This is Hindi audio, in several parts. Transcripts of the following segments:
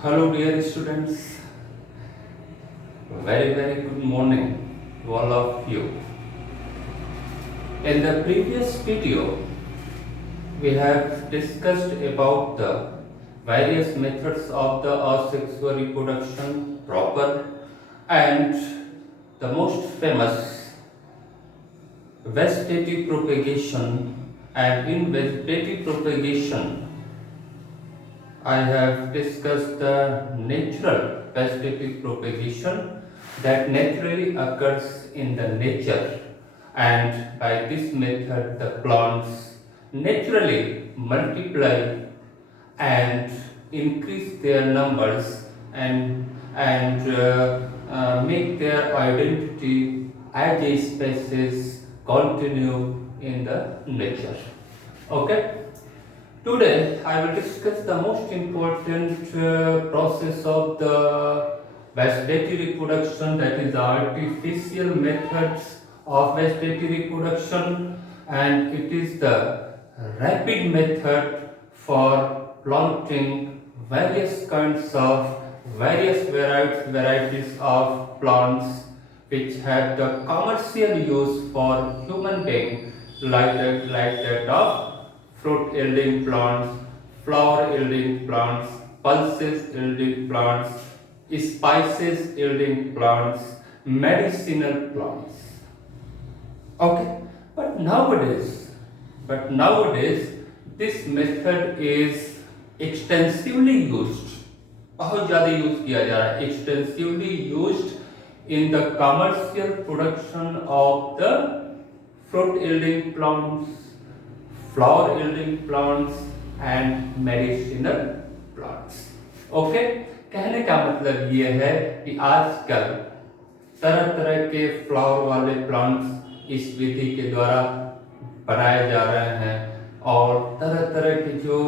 Hello, dear students. Very good morning to all of you. In the previous video, we have discussed about the various methods of the asexual reproduction proper and the most famous vegetative propagation. And in vegetative propagation, I have discussed the natural vegetative propagation that naturally occurs in the nature, and by this method the plants naturally multiply and increase their numbers and make their identity as a species continue in the nature. Okay. Today, I will discuss the most important process of the vegetative reproduction, that is the artificial methods of vegetative reproduction, and it is the rapid method for planting various varieties of plants which have the commercial use for human being, like that of fruit yielding plants, flower yielding plants, pulses yielding plants, spices yielding plants, medicinal plants. Okay, but nowadays this method is extensively used. बहुत ज़्यादा यूज किया जा रहा है, extensively used in the commercial production of the fruit yielding plants, flower yielding plants and medicinal plants. Okay, कहने का मतलब ये है कि आजकल तरह तरह के फ्लावर वाले प्लांट्स इस विधि के द्वारा बनाए जा रहे हैं और तरह तरह के जो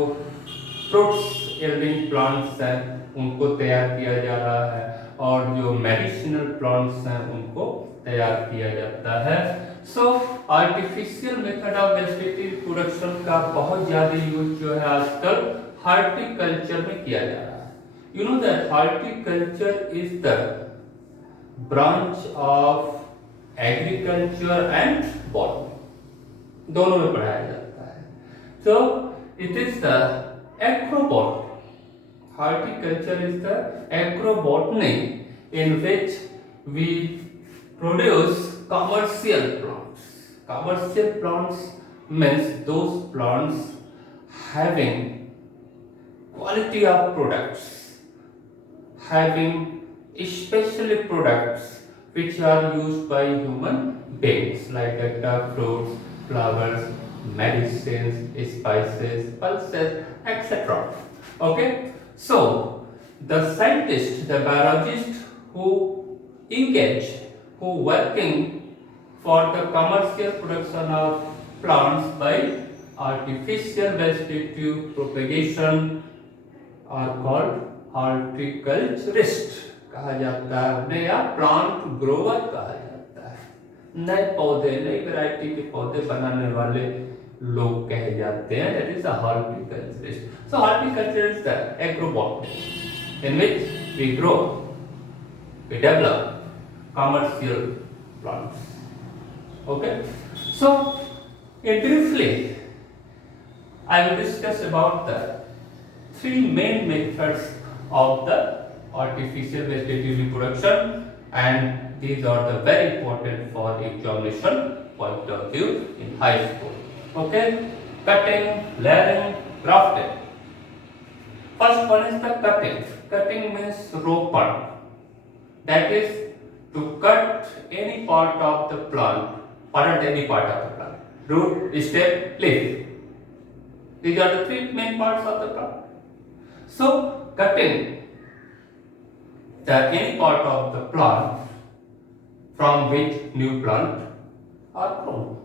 फ्रूट्स यील्डिंग प्लांट्स हैं उनको तैयार किया जा रहा है और जो मेडिसिनल प्लांट्स हैं उनको तैयार किया जाता है. So artificial method of vegetative production का बहुत ज्यादा यूज जो है आजकल हॉर्टिकल्चर में किया जा रहा है. You know that horticulture is the branch of agriculture and botany, दोनों में पढ़ाया जाता है. So it is the agrobotany. Horticulture is the agrobotany in which we produce commercial plants. Commercial plants means those plants having quality of products, having especially products which are used by human beings, like that of fruits, flowers, medicines, spices, pulses, etc. Okay. So, the scientist, the biologist who engage, who working for the commercial production of plants by artificial vegetative propagation are called horticulturist कहा जाता है उन्हें, या प्लांट ग्रोवर कहा जाता है. नए पौधे, नई वैरायटी के पौधे बनाने वाले लोग कहे जाते हैं. That is the horticulturist. So horticulture is the agrobotany in which we grow, we develop commercial plants. Okay, so briefly I will discuss about the three main methods of the artificial vegetative reproduction, and these are the very important for examination point of view in high school. Okay, cutting, layering, grafting. First one is the cutting. Cutting means ropan. That is to cut any part of the plant, any part of the plant. Root, stem, leaf. These are the three main parts of the plant. So cutting any part of the plant from which new plant are grown.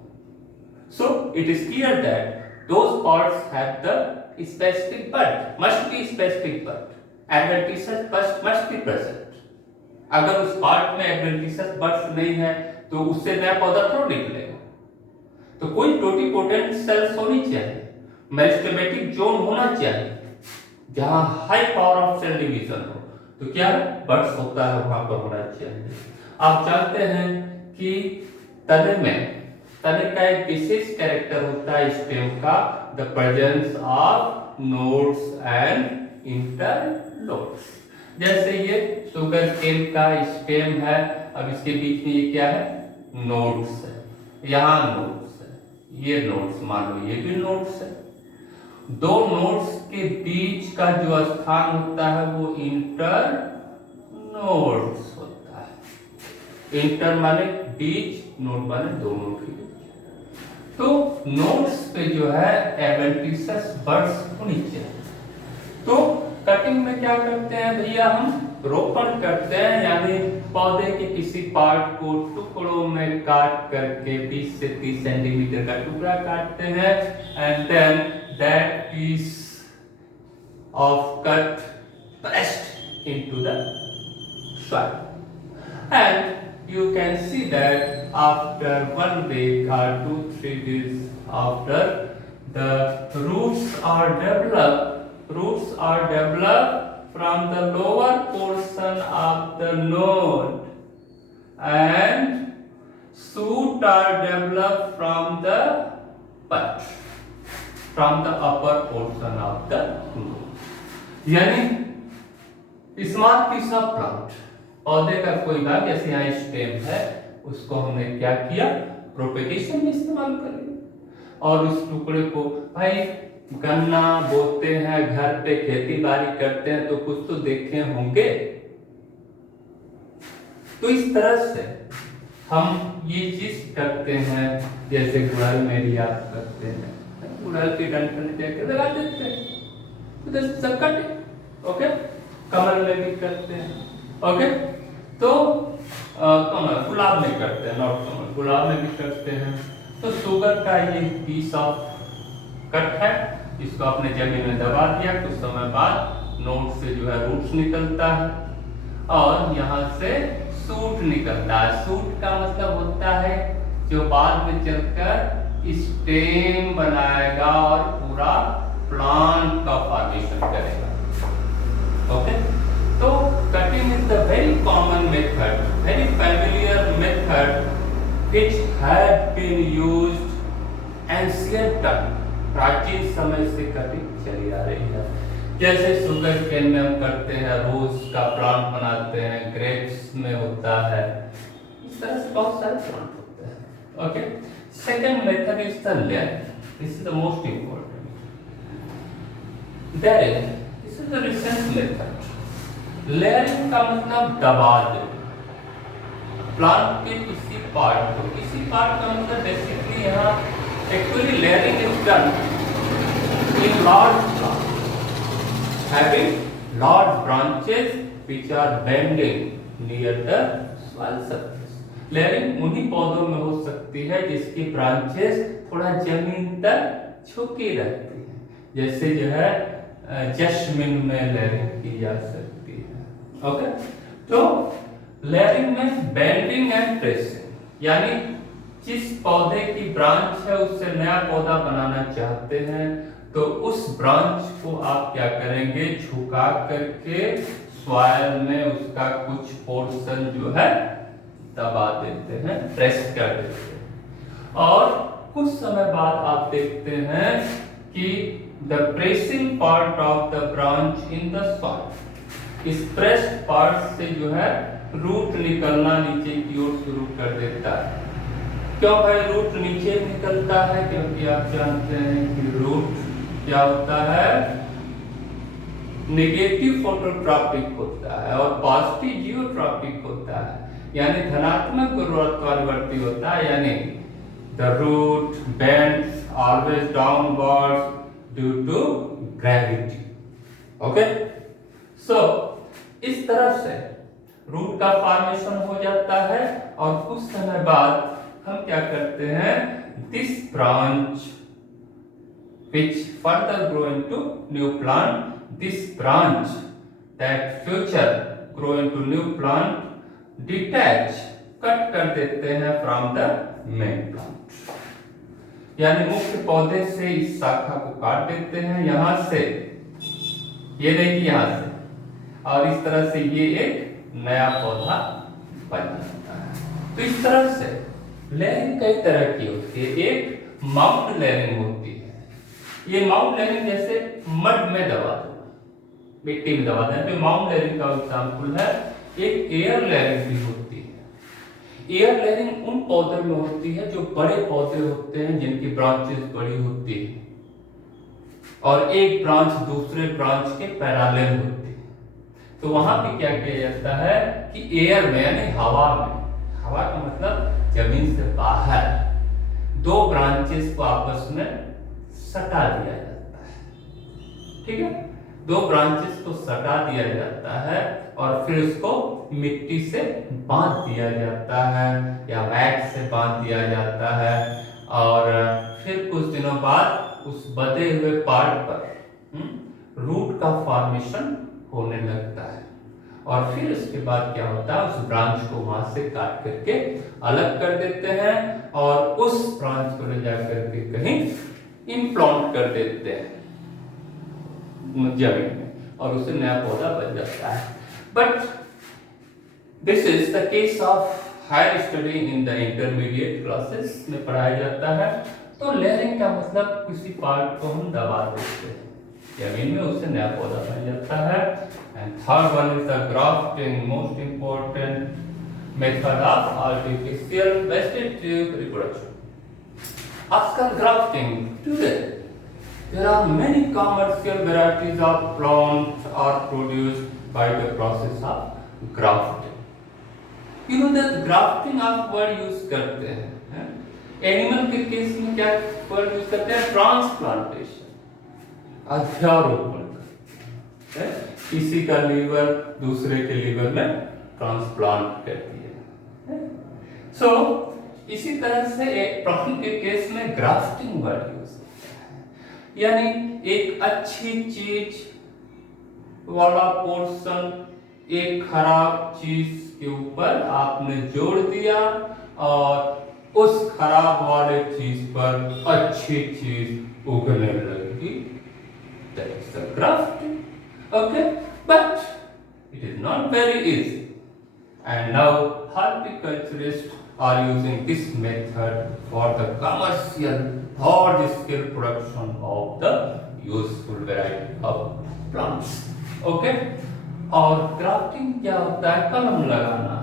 So it is clear that those parts have the specific bud, must be specific bud. Adventitious must be present. अगर उस पार्ट में एडवेंटिशियस बड्स नहीं है तो उससे नया पौधा थोड़ा निकलेगा. तो कोई टोटीपोटेंट सेल्स होनी चाहिए, मेरिस्टेमेटिक जोन होना चाहिए. जहां high power of cell division हो, तो क्या बड्स होता है वहां पर होना चाहिए। आप जानते हैं कि तने का एक विशेष कैरेक्टर होता है स्टेम का, the presence of nodes and internodes. जैसे ये शुगर केन का स्टेम है, अब इसके बीच में ये क्या है, नोड्स है, यहाँ नोड्स है, ये नोड्स मान लो, ये भी नोड्स है। दो नोड्स के बीच का जो स्थान होता है वो इंटर नोड्स होता है। इंटर माने बीच, नोड माने दोनों के बीच। तो नोड्स पे जो है एवेंटिसस बड्स होनी चाहिए। तो कटिंग में क्या करते हैं भैया, हम रोपण करते हैं, यानी पौधे के किसी पार्ट को टुकड़ों में काट करके 20 से 30 सेंटीमीटर का टुकड़ा काटते हैं, and then that piece of cut pressed into the soil, and you can see that after 1 week or 2-3 days after, the roots are developed from the lower portion of the node, and shoot are developed from the upper portion of the node। यानी स्मॉल पीस ऑफ प्लांट, पौधे का कोई भाग, जैसे यहाँ स्टेम है, उसको हमने क्या किया, प्रोपेगेशन में इस्तेमाल करें। और उस टुकड़े को, भाई गन्ना बोते हैं, घर पे खेती बाड़ी करते हैं, तो कुछ तो देखे होंगे। तो इस तरह से हम ये चीज करते हैं, जैसे गुड़हल में भी आप करते हैं, गुड़हल के डंठल लेके लगा देते हैं, उधर सब कटे। ओके, कमल में भी करते हैं। ओके, तो कमल, गुलाब में करते हैं, नॉट कमल, गुलाब में भी करते हैं। तो शुगर का ये पीस ऑफ कट है, इसको आपने जमीन में दबा दिया, कुछ समय बाद नोड से जो है रूट्स निकलता है, और यहाँ से सूट निकलता है। सूट का मतलब होता है जो बाद में चलकर स्टेम बनाएगा और पूरा प्लांट का फॉर्मेशन करेगा। ओके, तो cutting is the very common method, very familiar method which had been used ancient time, प्राचीन समय से कटिंग चली आ रही है। जैसे शुगर केन में हम करते हैं, रोज का प्लांट बनाते हैं, ग्रेप्स में होता है, इस तरह से बहुत सारे प्लांट होते हैं। Okay, second method is the layering, this is the most important. This is the recent method. Layering का मतलब दबा दो प्लांट के किसी पार्ट को, किसी पार्ट का मतलब बेसिकली यहाँ actually layering is done in large plant having large branches which are bending near the soil surface। Layering उन्हीं पौधों में हो सकती है जिसकी ब्रांचेस थोड़ा जमीन तक झुकी रहती है, जैसे जो है जैस्मिन में लेयरिंग की जा सकती है। ओके, तो लेयरिंग में बेंडिंग एंड प्रेसिंग, यानी जिस पौधे की ब्रांच है उससे नया पौधा बनाना चाहते हैं, तो उस ब्रांच को आप क्या करेंगे, झुका करके सॉइल में उसका कुछ पोर्शन जो है दबा देते हैं, प्रेस कर देते हैं, और कुछ समय बाद आप देखते हैं कि the pressing part of the branch in the soil, इस प्रेस्ड पार्ट से जो है रूट निकलना नीचे की ओर शुरू कर देता है। क्यों भाई रूट नीचे निकलता है? क्योंकि आप जानते हैं कि रूट क्या होता है, नेगेटिव फोटोट्रॉपिक होता है और पॉजिटिव जियोट्रॉपिक होता है, यानी धनात्मक गुरुत्वाकर्षी होता है, यानी the root bends always downwards due to gravity. Okay, so इस तरह से रूट का फॉर्मेशन हो जाता है, और कुछ समय बाद हम क्या करते हैं, this branch which further grow into new plant, this branch that future grow into new plant detach, cut कर देते हैं from the main plant, यानी मुख्य पौधे से इस शाखा को काट देते हैं, यहाँ से ये नहीं कि यहाँ से, और इस तरह से ये एक नया पौधा बन जाता है। तो इस तरह से लेयरिंग कई तरह की होती है। एक माउंट लेयरिंग होती है। ये माउंट लेयरिंग जैसे मड में दबा दो, मिट्टी में दबा दें, तो माउंट लेयरिंग का एग्जाम्पल है। एक एयर लेयरिंग भी होती है। एयर लेयरिंग उन पौधों में होती है जो बड़े पौधे होते हैं, जिनकी ब्रांचेस बड़ी होती है और एक ब्रांच दूसरे ब्रांच के पैरेलल होती है। तो वहां पे क्या किया जाता है कि एयर में यानी हवा में, हवा का मतलब जमीन से बाहर, दो ब्रांचेस को आपस में सटा दिया जाता है। ठीक है, दो ब्रांचेस को सटा दिया जाता है और फिर उसको मिट्टी से बांध दिया जाता है या वैक्स से बांध दिया जाता है, और फिर कुछ दिनों बाद उस बंधे हुए पार्ट पर रूट का फॉर्मेशन होने लगता है। और फिर उसके बाद क्या होता है, उस ब्रांच को वहां से काट करके अलग कर देते हैं और उस ब्रांच को ले जाकर के कहीं इम्प्लांट कर देते हैं जमीन में, और उससे नया पौधा बन जाता है। But this is the case of higher study in the intermediate classes में पढ़ाया जाता है। तो लेयरिंग का मतलब किसी पार्ट को हम दबा देते हैं जमीन में, उससे नया पौधा बन जाता है। And third one is the grafting, most important method of artificial vegetative reproduction. आजकल grafting, today there are many commercial varieties of plants are produced by the process of grafting. You know that grafting आप word use करते हैं, एनिमल के केस में क्या वर्ड यूज करते हैं, ट्रांसप्लांटेशन, अध्यारोपण। किसी का लीवर दूसरे के लीवर में ट्रांसप्लांट करती है। सो इसी तरह से एक प्लांट के केस में ग्राफ्टिंग वर्ड यूज होता है, यानी एक अच्छी चीज वाला पोर्शन एक खराब चीज के ऊपर आपने जोड़ दिया और उस खराब वाले चीज पर अच्छी चीज उगने लगी। That is the grafting. Okay, but it is not very easy. And now horticulturists are using this method for the commercial large-scale production of the useful variety of plants. Okay, और ग्राफ्टिंग क्या होता है, कलम लगाना।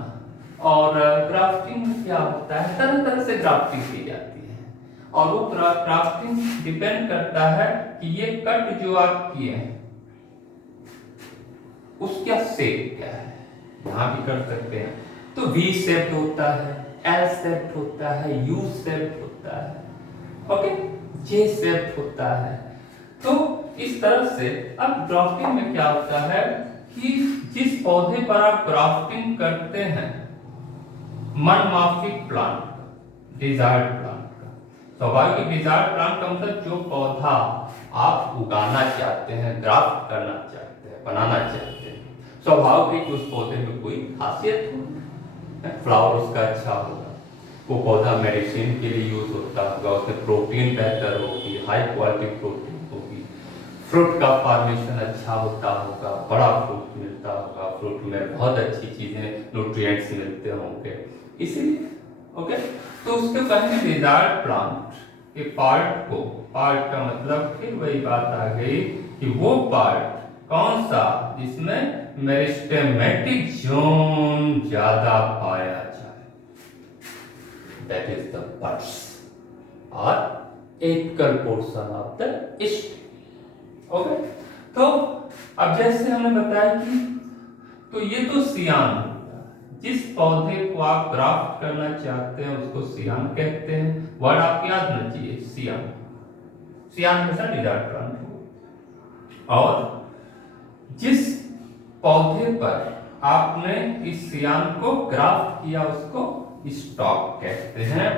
और ग्राफ्टिंग क्या होता है, तरह तरह से ग्राफ्टिंग की जाती है, और वो ग्राफ्टिंग डिपेंड करता है कि ये कट जो आप किए हैं उसका शेप क्या है। यहाँ भी कर सकते हैं, तो वी शेप होता है, एल शेप होता है, यू शेप होता है, ओके, जे शेप होता है। तो इस तरह से अब ग्राफ्टिंग में क्या होता है कि जिस पौधे पर आप ग्राफ्टिंग करते हैं, मनमाफिक प्लांट, डिजायर्ड प्लांट का, स्वाभाविक डिजायर्ड प्लांट का मतलब जो पौधा आप उगाना चाहते हैं, ग्राफ्ट करना चाहते हैं, बनाना चाहते हैं, स्वाभाविक उस पौधे में कोई खासियत हो, फ्लावर उसका अच्छा होगा, वो पौधा मेडिसिन के लिए यूज होता होगा, उसमें प्रोटीन बेहतर होगी, हाई क्वालिटी प्रोटीन होगी, फ्रूट का फॉर्मेशन अच्छा होता होगा, बड़ा फ्रूट मिलता होगा, फ्रूट में बहुत अच्छी चीजें, न्यूट्रिएंट्स मिलते होंगे, इसीलिए ओके। तो उसके पहले डिजायर्ड प्लांट के पार्ट को, पार्ट का मतलब फिर वही बात आ गई कि वो पार्ट कौन सा जिसमें मेरिस्टेमेटिक जोन ज्यादा पाया जाए, दैट इज द बड्स और apical portion of the stem. Okay, तो अब जैसे हमने बताया कि तो ये तो सियान होता है, जिस पौधे को आप ग्राफ्ट करना चाहते हैं उसको सियान कहते हैं। वर्ड आपको याद होना चाहिए, सियान। सियान हमेशा डिजायर्ड प्लांट हो, और जिस पौधे पर आपने इस सियान को ग्राफ्ट किया उसको स्टॉक कहते हैं।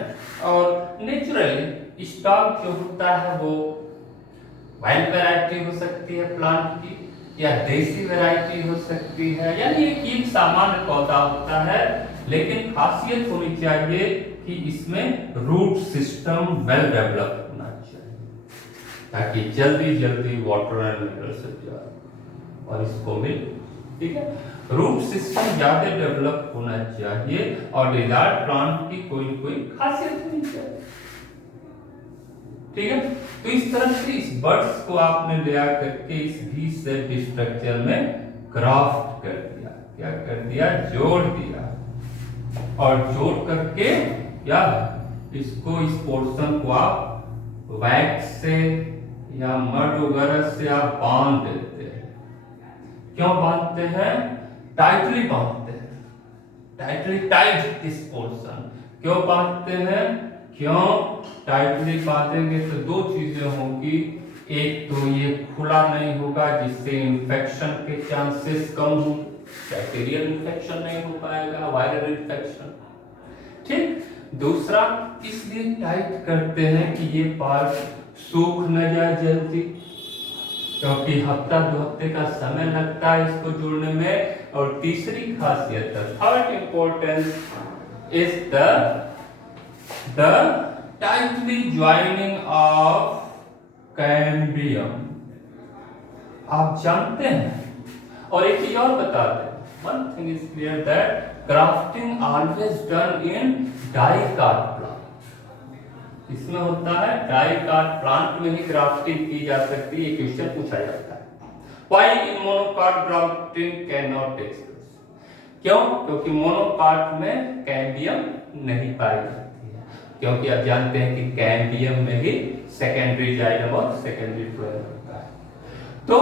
और नेचुरली स्टॉक जो होता है वो वाइल्ड वैरायटी हो सकती है प्लांट की, या देसी वैरायटी हो सकती है, यानी एक सामान्य पौधा होता है, लेकिन खासियत होनी चाहिए कि इसमें रूट सिस्टम वेल डेवलप होना चाहिए ताकि जल्दी जल्दी वाटर एंड मिनरल्स जाए। और इसको मिल, ठीक है। रूट सिस्टम ज्यादा डेवलप होना चाहिए और डिजायर्ड प्लांट की कोई खासियत होनी चाहिए, ठीक है। तो इस तरह से इस बर्ड्स को आपने ले करके इस वी शेप स्ट्रक्चर में ग्राफ्ट कर दिया, क्या कर दिया, जोड़ दिया, और जोड़ करके या इसको, इस पोर्शन को आप वैक्स से या मड वगैरह से आप बांध देते हैं। क्यों बांधते हैं, टाइटली बांधते हैं, टाइटली टाइट दिस पोर्शन। क्यों बांधते हैं, क्यों टाइटली बांधेंगे तो दो चीजें होंगी, एक तो ये खुला नहीं होगा जिससे इंफेक्शन के चांसेस कम होंगे, बैक्टीरियल इंफेक्शन नहीं हो पाएगा, वायरल इंफेक्शन, ठीक। दूसरा इसलिए टाइट करते हैं कि ये पार्ट सूख न जाए जल्दी, क्योंकि हफ्ता 2 हफ्ते का समय लगता है इसको जोड़ने में। और तीसरी खासियत, third importance is the tightly joining of cambium. आप जानते हैं, और एक चीज और बता दें, one thing is clear that grafting always done in dicot plant। इसमें होता है डाइकाट प्लांट में ही ग्राफ्टिंग की जा सकती है, ये क्वेश्चन पूछा जाता है। Why in monocot grafting cannot take place? क्यों, क्योंकि मोनोकाट में कैम्बियम नहीं पाई जाती है, क्योंकि आप जानते हैं कि कैम्बियम में ही सेकेंडरी जाइलम और सेकेंडरी फ्लोएम होता है। तो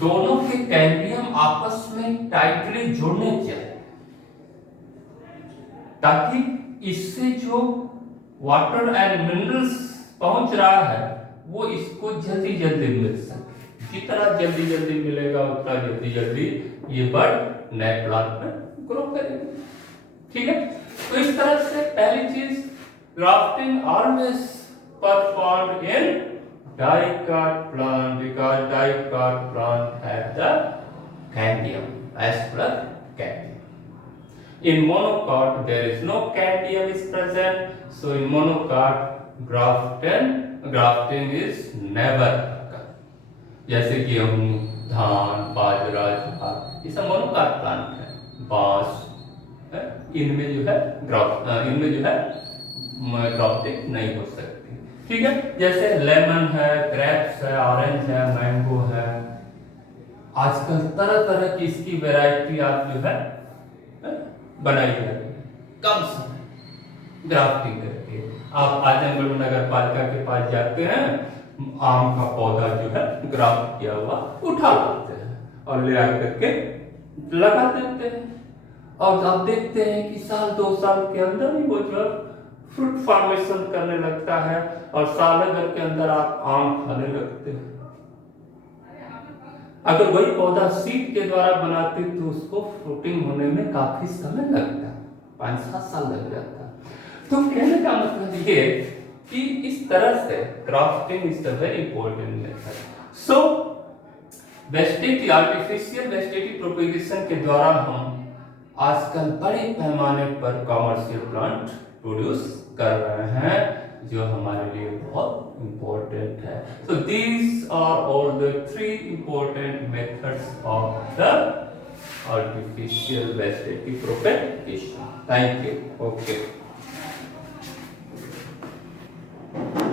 दोनों के कैम्बियम आपस में टाइटली जुड़ने चाहिए, ताकि इससे जो वाटर एंड मिनरल्स पहुंच रहा है वो इसको जल्दी जल्दी मिल सके। जितना जल्दी जल्दी मिलेगा उतना जल्दी जल्दी ये बर्ड नए प्लांट में ग्रो करेगा, ठीक है। तो इस तरह से पहली चीज, grafting always performed in dicot plant because dicot plant have the cambium as well cambium. In monocot there is no cambium is present, so in monocot grafting is never occur. जैसे गेहूं, धान, बाजरा, ज्वार, ये सब मोनोकाट प्लांट है, बांस, इनमें जो है ग्राफ्टिंग नहीं हो सकती, ठीक है। जैसे लेमन है, ग्रेप्स है, ऑरेंज है, मैंगो है, आजकल तरह तरह की इसकी वैरायटी आप जो है बनाई जा रही है, कम समय ग्राफ्टिंग करके। आप आजमगढ़ नगर पालिका के पास जाते हैं, आम का पौधा जो है ग्राफ्ट किया हुआ उठा लाते हैं और ले आकर के लगा देते हैं, और आप देखते हैं कि साल 2 साल के अंदर ही वो जो फ्रूट फॉर्मेशन करने लगता है, और साल भर के अंदर आप आम खाने लगते हैं। अगर वही पौधा सीड के द्वारा बनाते तो उसको फ्रूटिंग होने में काफी समय लगता, 5-7 साल लग जाता। तो कहने का मतलब ये कि इस तरह से grafting is the very important method. So vegetative, artificial vegetative propagation के द्वारा हम आजकल बड़े पैमाने पर कमर्शियल प्लांट प्रोड्यूस कर रहे हैं, जो हमारे लिए बहुत इंपॉर्टेंट है। So these are all the 3 important methods of the artificial vegetative propagation. Thank you. Okay.